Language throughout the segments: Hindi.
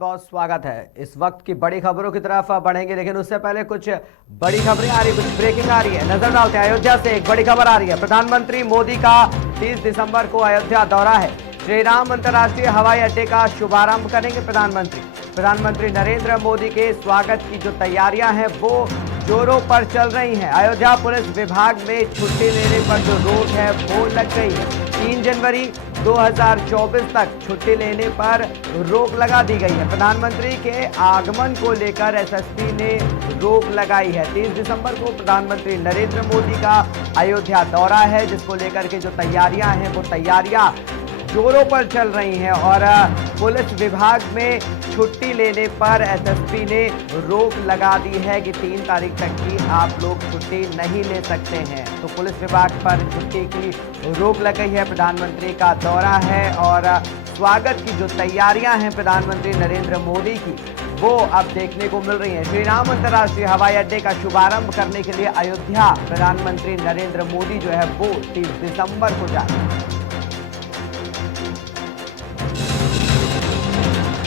बहुत स्वागत है। इस वक्त की बड़ी खबरों की तरफ बढ़ेंगे, लेकिन उससे पहले कुछ बड़ी खबरें आ रही, कुछ ब्रेकिंग आ रही है। नजर डालते हैं, अयोध्या से एक बड़ी खबर आ रही है। प्रधानमंत्री मोदी का 30 दिसंबर को अयोध्या दौरा है। श्री राम अंतर्राष्ट्रीय हवाई अड्डे का शुभारंभ करेंगे प्रधानमंत्री नरेंद्र मोदी के स्वागत की जो तैयारियां हैं वो जोरों पर चल रही हैं। अयोध्या पुलिस विभाग में छुट्टी लेने पर जो रोक है वो लग गई है। 3 जनवरी 2024 तक छुट्टी लेने पर रोक लगा दी गई है। प्रधानमंत्री के आगमन को लेकर एसएसपी ने रोक लगाई है। 30 दिसंबर को प्रधानमंत्री नरेंद्र मोदी का अयोध्या दौरा है, जिसको लेकर के जो तैयारियां हैं वो तैयारियां जोरों पर चल रही हैं और पुलिस विभाग में छुट्टी लेने पर एसएसपी ने रोक लगा दी है कि 3 तारीख तक की आप लोग छुट्टी नहीं ले सकते हैं। तो पुलिस विभाग पर छुट्टी की रोक लग गई है। प्रधानमंत्री का दौरा है और स्वागत की जो तैयारियां हैं प्रधानमंत्री नरेंद्र मोदी की वो अब देखने को मिल रही हैं। श्री राम अंतर्राष्ट्रीय हवाई अड्डे का शुभारंभ करने के लिए अयोध्या प्रधानमंत्री नरेंद्र मोदी जो है वो 30 दिसंबर को जा रहे हैं।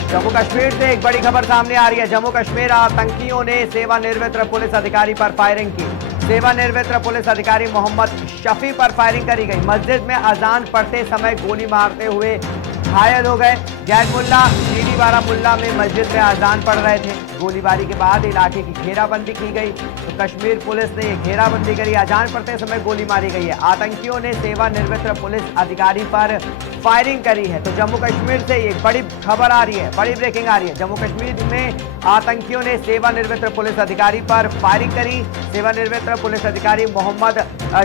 जम्मू कश्मीर से एक बड़ी खबर सामने आ रही है। जम्मू कश्मीर आतंकियों ने सेवानिवृत्त पुलिस अधिकारी पर फायरिंग की। सेवानिवृत्त पुलिस अधिकारी मोहम्मद शफी पर फायरिंग करी गई। मस्जिद में अजान पढ़ते समय गोली मारते हुए घायल हो गए। गैटमुल्ला शीरी बारामुल्ला में मस्जिद में अजान पढ़ रहे थे। गोलीबारी के बाद इलाके की घेराबंदी की गई। तो कश्मीर पुलिस ने ये घेराबंदी करी। अजान पढ़ते समय गोली मारी गई है। आतंकियों ने सेवानिवृत्त पुलिस अधिकारी पर फायरिंग करी है। तो जम्मू कश्मीर से एक बड़ी खबर आ रही है, बड़ी ब्रेकिंग आ रही है। जम्मू कश्मीर में आतंकियों ने सेवानिवृत्त पुलिस अधिकारी पर फायरिंग करी। सेवानिवृत्त पुलिस अधिकारी मोहम्मद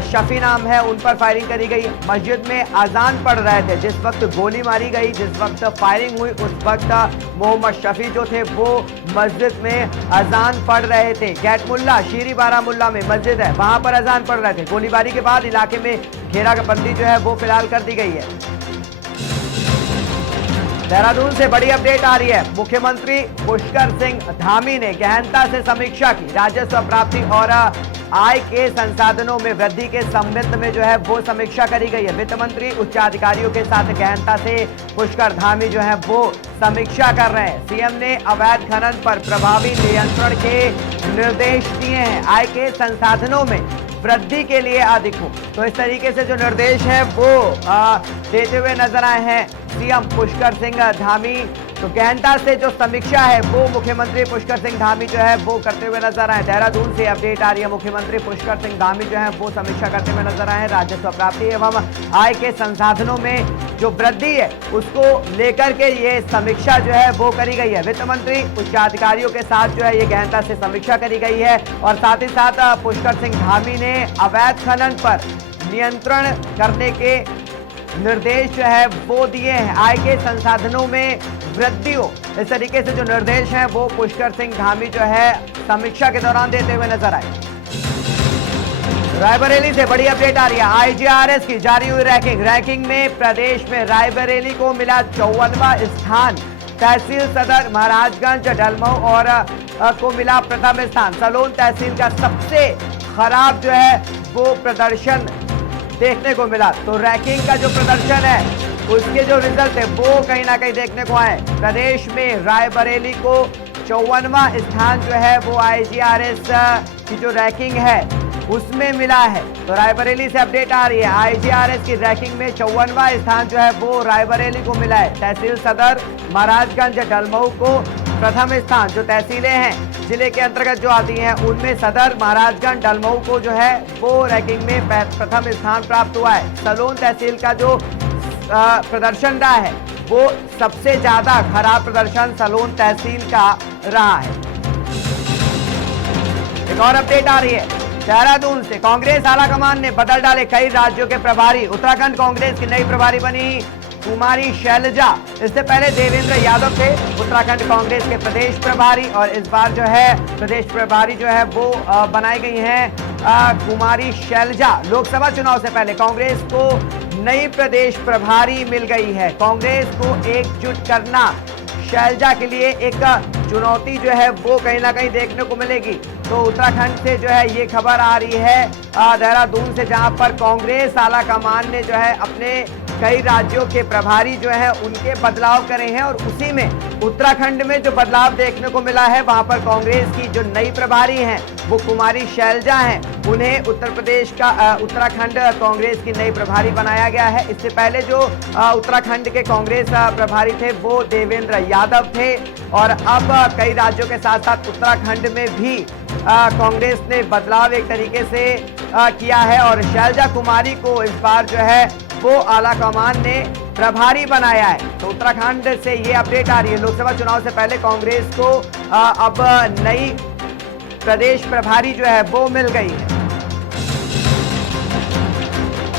शफी नाम है, उन पर फायरिंग करी गई। मस्जिद में अजान पढ़ रहे थे जिस वक्त गोली मारी गई, जिस वक्त फायरिंग हुई उस वक्त मोहम्मद शफी जो थे वो मस्जिद में अजान पढ़ रहे थे। गैटमुल्ला शीरी बारामुल्ला में मस्जिद है, वहां पर अजान पढ़ रहे थे। गोलीबारी के बाद इलाके में घेराबंदी जो है वो फिलहाल कर दी गई है। देहरादून से बड़ी अपडेट आ रही है। मुख्यमंत्री पुष्कर सिंह धामी ने गहनता से समीक्षा की। राजस्व प्राप्ति और आय के संसाधनों में वृद्धि के संबंध में जो है वो समीक्षा करी गई है। वित्त मंत्री उच्चाधिकारियों के साथ गहनता से पुष्कर धामी जो है वो समीक्षा कर रहे हैं। सीएम ने अवैध खनन पर प्रभावी नियंत्रण के निर्देश दिए हैं। आय के संसाधनों में वृद्धि के लिए अधिक हो, तो इस तरीके से जो निर्देश है वो देते हुए नजर आए हैं सीएम पुष्कर सिंह धामी। तो गहनता से जो समीक्षा है वो मुख्यमंत्री पुष्कर सिंह धामी जो है वो करते हुए नजर आए। देहरादून से अपडेट आ रही है। मुख्यमंत्री पुष्कर सिंह धामी जो है वो समीक्षा करते हुए नजर आए हैं। राजस्व प्राप्ति एवं आय के संसाधनों में जो वृद्धि है उसको लेकर के ये समीक्षा जो है वो करी गई है। वित्त मंत्री उच्चाधिकारियों के साथ जो है ये गहनता से समीक्षा करी गई है और साथ ही साथ पुष्कर सिंह धामी ने अवैध खनन पर नियंत्रण करने के निर्देश जो है वो दिए हैं। आय के संसाधनों में वृद्धि हो, इस तरीके से जो निर्देश हैं वो पुष्कर सिंह धामी जो है समीक्षा के दौरान देते हुए नजर आए। रायबरेली से बड़ी अपडेट आ रही है। आईजीआरएस की जारी हुई रैंकिंग में प्रदेश में रायबरेली को मिला 54वां स्थान। तहसील सदर महाराजगंज डलमऊ और को मिला प्रथम स्थान। सलोन तहसील का सबसे खराब जो है वो प्रदर्शन देखने को मिला। तो रैंकिंग का जो प्रदर्शन है उसके जो रिजल्ट है वो कहीं ना कहीं देखने को आए। प्रदेश में रायबरेली को 54वां स्थान जो है वो आईजीआरएस की जो रैंकिंग है उसमें मिला है। तो रायबरेली से अपडेट आ रही है। आईजीआरएस की रैंकिंग में 54वां स्थान जो है वो रायबरेली को मिला है। तहसील सदर महाराजगंज डलमऊ को प्रथम स्थान, जो तहसीलें हैं जिले के अंतर्गत जो आती हैं उनमें सदर महाराजगंज डलमऊ को जो है वो रैंकिंग में प्रथम स्थान प्राप्त हुआ है। सलोन तहसील का जो प्रदर्शन रहा है वो सबसे ज्यादा खराब प्रदर्शन सलोन तहसील का रहा है। एक और अपडेट आ रही है देहरादून से। कांग्रेस आलाकमान ने बदल डाले कई राज्यों के प्रभारी। उत्तराखंड कांग्रेस की नई प्रभारी बनी कुमारी शैलजा। इससे पहले देवेंद्र यादव थे उत्तराखंड कांग्रेस के प्रदेश प्रभारी और इस बार जो है प्रदेश प्रभारी जो है वो बनाई गई हैं कुमारी शैलजा। लोकसभा चुनाव से पहले कांग्रेस को नई प्रदेश प्रभारी मिल गई है। कांग्रेस को एकजुट करना शैलजा के लिए एक चुनौती जो है वो कहीं ना कहीं देखने को मिलेगी। तो उत्तराखंड से जो है ये खबर आ रही है देहरादून से, जहां पर कांग्रेस आलाकमान ने जो है अपने कई राज्यों के प्रभारी जो है उनके बदलाव करे हैं और उसी में उत्तराखंड में जो बदलाव देखने को मिला है, वहां पर कांग्रेस की जो नई प्रभारी हैं वो कुमारी शैलजा हैं, उन्हें उत्तराखंड कांग्रेस की नई प्रभारी बनाया गया है। इससे पहले जो उत्तराखंड के कांग्रेस प्रभारी थे वो देवेंद्र यादव थे और अब कई राज्यों के साथ साथ उत्तराखंड में भी कांग्रेस ने बदलाव एक तरीके से किया है और शैलजा कुमारी को इस बार जो है वो आला कमान ने प्रभारी बनाया है। तो उत्तराखंड से ये अपडेट आ रही है। लोकसभा चुनाव से पहले कांग्रेस को अब नई प्रदेश प्रभारी जो है वो मिल गई है।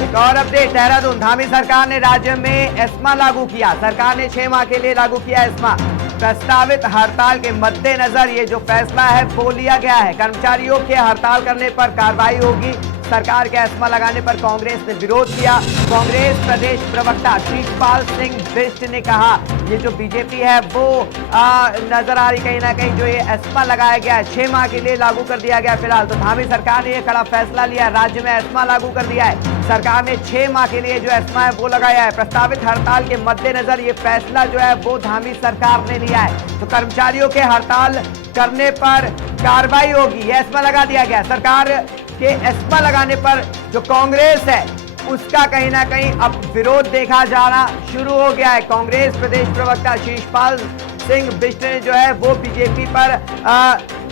एक और अपडेट, देहरादून, धामी सरकार ने राज्य में एस्मा लागू किया। सरकार ने 6 माह के लिए लागू किया एस्मा। प्रस्तावित हड़ताल के मद्देनजर ये जो फैसला है वो लिया गया है। कर्मचारियों के हड़ताल करने पर कार्रवाई होगी। सरकार के एस्मा लगाने पर कांग्रेस ने विरोध किया। कांग्रेस प्रदेश प्रवक्ता शिषपाल सिंह बिष्ट ने कहा ये जो बीजेपी है वो नजर आ रही कहीं ना कहीं जो ये एस्मा लगाया गया है 6 माह के लिए लागू कर दिया गया फिलहाल। तो धामी सरकार ने ये कड़ा फैसला लिया, राज्य में एस्मा लागू कर दिया है। सरकार ने 6 माह के लिए जो एस्मा है वो लगाया है। प्रस्तावित हड़ताल के मद्देनजर ये फैसला जो है वो धामी सरकार ने लिया है। तो कर्मचारियों के हड़ताल करने पर कार्रवाई होगी, ये एस्मा लगा दिया गया। सरकार के एस्मा लगाने पर जो कांग्रेस है उसका कहीं ना कहीं अब विरोध देखा जाना शुरू हो गया है। कांग्रेस प्रदेश प्रवक्ता शिषपाल सिंह बिष्ट ने जो है वो बीजेपी पर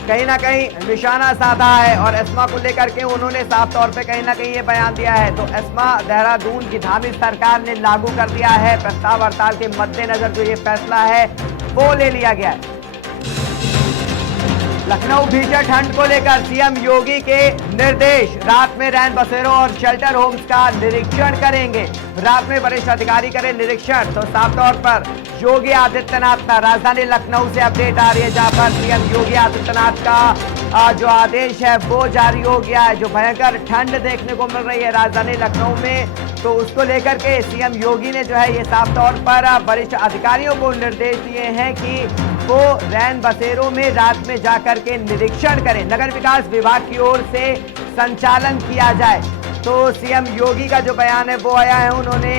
कहीं ना कहीं निशाना साधा है और एस्मा को लेकर के उन्होंने साफ तौर पे कहीं ना कहीं ये बयान दिया है। तो एस्मा देहरादून की धामी सरकार ने लागू कर दिया है। प्रस्ताव हड़ताल के मद्देनजर जो ये फैसला है वो ले लिया गया है। लखनऊ भीषण ठंड को लेकर सीएम योगी के निर्देश, रात में रैन बसेरों और शेल्टर होम्स का निरीक्षण करेंगे। रात में वरिष्ठ अधिकारी करें निरीक्षण। तो साफ तौर पर योगी आदित्यनाथ राजधानी लखनऊ से अपडेट आ रही है जहां पर सीएम योगी आदित्यनाथ का जो आदेश है वो जारी हो गया है। जो भयंकर ठंड देखने को मिल रही है राजधानी लखनऊ में, तो उसको लेकर के सीएम योगी ने जो है ये साफ तौर पर वरिष्ठ अधिकारियों को निर्देश दिए हैं कि वो रैन बसेरों में रात में जाकर के निरीक्षण करें। नगर विकास विभाग की ओर से संचालन किया जाए। तो सीएम योगी का जो बयान है वो आया है, उन्होंने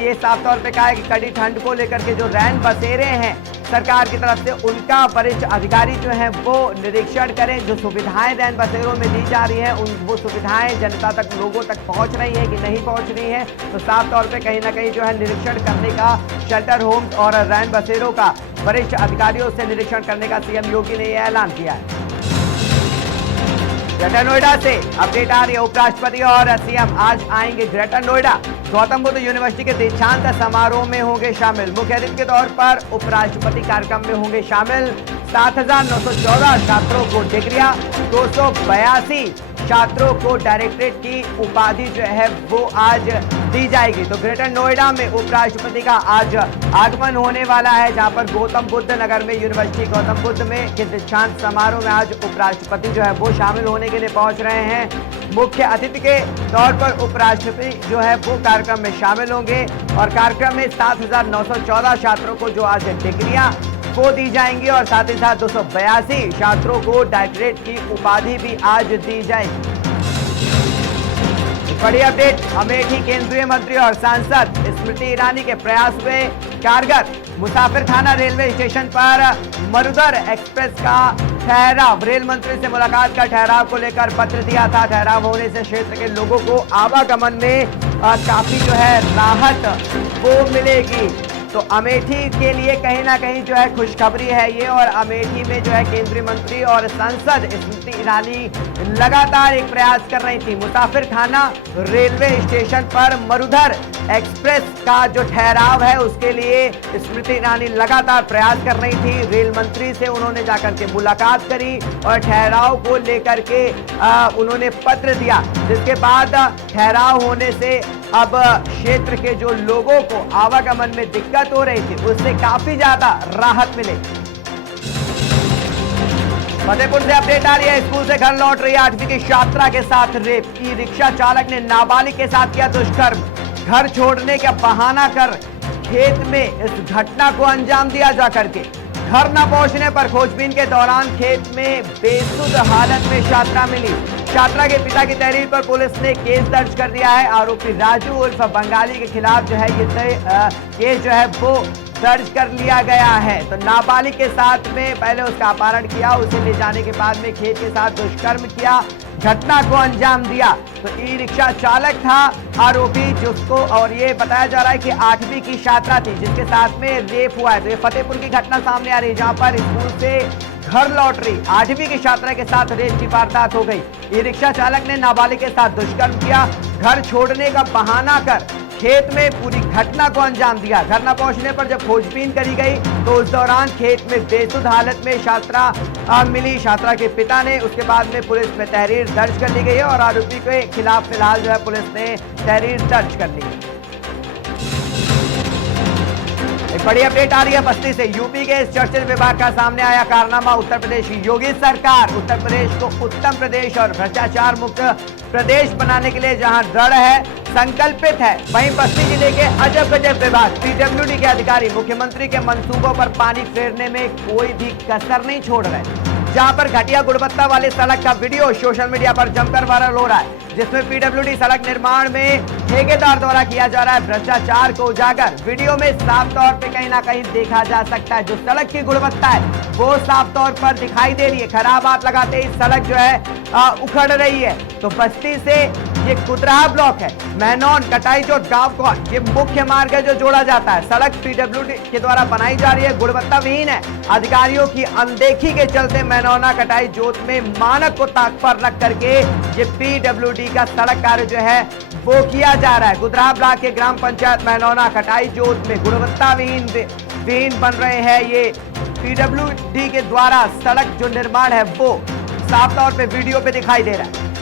ये साफ तौर पे कहा है कि कड़ी ठंड को लेकर के जो रैन बसेरे हैं सरकार की तरफ से उनका वरिष्ठ अधिकारी जो है वो निरीक्षण करें। जो सुविधाएं रैन बसेरों में दी जा रही हैं वो सुविधाएं जनता तक, लोगों तक पहुंच रही है कि नहीं पहुंच रही है। तो साफ तौर पे कहीं ना कहीं जो है निरीक्षण करने का, शेल्टर होम्स और रैन बसेरों का वरिष्ठ अधिकारियों से निरीक्षण करने का सीएम योगी ने यह ऐलान किया है। ग्रेटर नोएडा से अपडेट आ रही है। उपराष्ट्रपति और सीएम आज आएंगे ग्रेटर नोएडा। गौतम बुद्ध यूनिवर्सिटी के दीक्षांत समारोह में होंगे शामिल। मुख्य अतिथि के तौर पर उपराष्ट्रपति कार्यक्रम में होंगे शामिल। 7,914 छात्रों को डिग्रियां, 282 छात्रों को डायरेक्टरेट की उपाधि जो है वो आज दी जाएगी। तो ग्रेटर नोएडा में उपराष्ट्रपति का आज आगमन होने वाला है जहां पर गौतम बुद्ध नगर में यूनिवर्सिटी गौतम बुद्ध में के दीक्षांत समारोह में आज उपराष्ट्रपति जो है वो शामिल होने के लिए पहुंच रहे हैं। मुख्य अतिथि के तौर पर उपराष्ट्रपति जो है वो कार्यक्रम में शामिल होंगे और कार्यक्रम में 7,914 छात्रों को जो आज डिग्रियां वो दी जाएंगी और साथ ही साथ 282 छात्रों को डायरेक्टरेट की उपाधि भी आज दी जाएगी। बड़ी अपडेट, अमेठी केंद्रीय मंत्री और सांसद स्मृति ईरानी के प्रयास हुए कारगर। मुसाफिर खाना रेलवे स्टेशन पर मरुधर एक्सप्रेस का ठहराव, रेल मंत्री से मुलाकात का ठहराव को लेकर पत्र दिया था। ठहराव होने से क्षेत्र के लोगों को आवागमन में काफी जो है राहत वो मिलेगी। तो अमेठी के लिए कहीं ना कहीं जो है खुशखबरी है ये। और अमेठी में जो है केंद्रीय मंत्री और सांसद स्मृति ईरानी लगातार एक प्रयास कर रही थी। मुसाफिर खाना रेलवे स्टेशन पर मरुधर एक्सप्रेस का जो ठहराव है उसके लिए स्मृति ईरानी लगातार प्रयास कर रही थी। रेल मंत्री से उन्होंने जाकर के मुलाकात करी और ठहराव को लेकर के उन्होंने पत्र दिया, जिसके बाद ठहराव होने से अब क्षेत्र के जो लोगों को आवागमन में दिक्कत हो रही थी उससे काफी ज्यादा राहत मिलेगी। फतेहपुर से अपडेट आ रही है। स्कूल से घर लौट रही 8वीं की छात्रा के साथ रेप। ई रिक्शा चालक ने नाबालिग के साथ किया दुष्कर्म। घर छोड़ने का बहाना कर खेत में इस घटना को अंजाम दिया जाकर के। घर न पहुंचने पर खोजबीन के दौरान खेत में बेसुध हालत में छात्रा मिली। छात्रा के पिता की तहरीर पर पुलिस ने केस दर्ज कर दिया है। आरोपी राजू उर्फ बंगाली के खिलाफ जो है ये केस जो है वो दर्ज कर लिया गया है। तो नाबालिग के साथ में पहले उसका अपहरण किया, उसे ले जाने के बाद में खेत के साथ दुष्कर्म किया, घटना को अंजाम दिया। तो ई रिक्शा चालक था आरोपी जिसको, और ये बताया जा रहा है कि 8वीं की छात्रा थी जिसके साथ में रेप हुआ है। तो ये फतेहपुर की घटना सामने आ रही है जहां पर स्कूल से घर लौट रही 8वीं की छात्रा के साथ रेप की वारदात हो गई। ई रिक्शा चालक ने नाबालिग के साथ दुष्कर्म किया, घर छोड़ने का बहाना कर खेत में पूरी घटना को अंजाम दिया। घर न पहुंचने पर जब खोजबीन करी गई तो उस दौरान खेत में बेसुध हालत में छात्रा मिली छात्रा के पिता ने। उसके बाद में पुलिस में तहरीर दर्ज कर ली गई है और आरोपी के खिलाफ फिलहाल जो है पुलिस ने तहरीर दर्ज कर ली है। एक बड़ी अपडेट आ रही है बस्ती से। यूपी के इस चर्चित विभाग का सामने आया कारनामा। उत्तर प्रदेश की योगी सरकार उत्तर प्रदेश को उत्तम प्रदेश और भ्रष्टाचार मुक्त प्रदेश बनाने के लिए जहां दृढ़ है, संकल्पित है, वहीं बस्ती जिले के अजब गजब विभाग पीडब्ल्यूडी के अधिकारी मुख्यमंत्री के मंसूबों पर पानी फेरने में कोई भी कसर नहीं छोड़ रहे। जहां पर घटिया गुणवत्ता वाले सड़क का वीडियो सोशल मीडिया पर जमकर वायरल हो रहा है, जिसमें पीडब्ल्यूडी सड़क निर्माण में ठेकेदार द्वारा किया जा रहा है भ्रष्टाचार को उजागर। वीडियो में साफ तौर पे कहीं ना कहीं देखा जा सकता है जो सड़क की गुणवत्ता है वो साफ तौर पर दिखाई दे रही है। खराब हाथ लगाते ही सड़क जो है उखड़ रही है। तो बस्ती से ये कुदराहा ब्लॉक है, महनौन कटाईचोट गांव को ये मुख्य मार्ग है जो जोड़ा जाता है। सड़क पीडब्ल्यूडी के द्वारा बनाई जा रही है, गुणवत्ता विहीन है। अधिकारियों की अनदेखी के चलते महनौना कटाईचोट में मानक को ताक पर रख करके ये पीडब्ल्यूडी का सड़क कार्य जो है वो किया जा रहा है। कुदराहा ब्लॉक के ग्राम पंचायत महनौना कटाईचोट में गुणवत्ता विहीन बन रहे हैं। ये पीडब्ल्यूडी के द्वारा सड़क जो निर्माण है वो साफ तौर पे वीडियो पे दिखाई दे रहा है।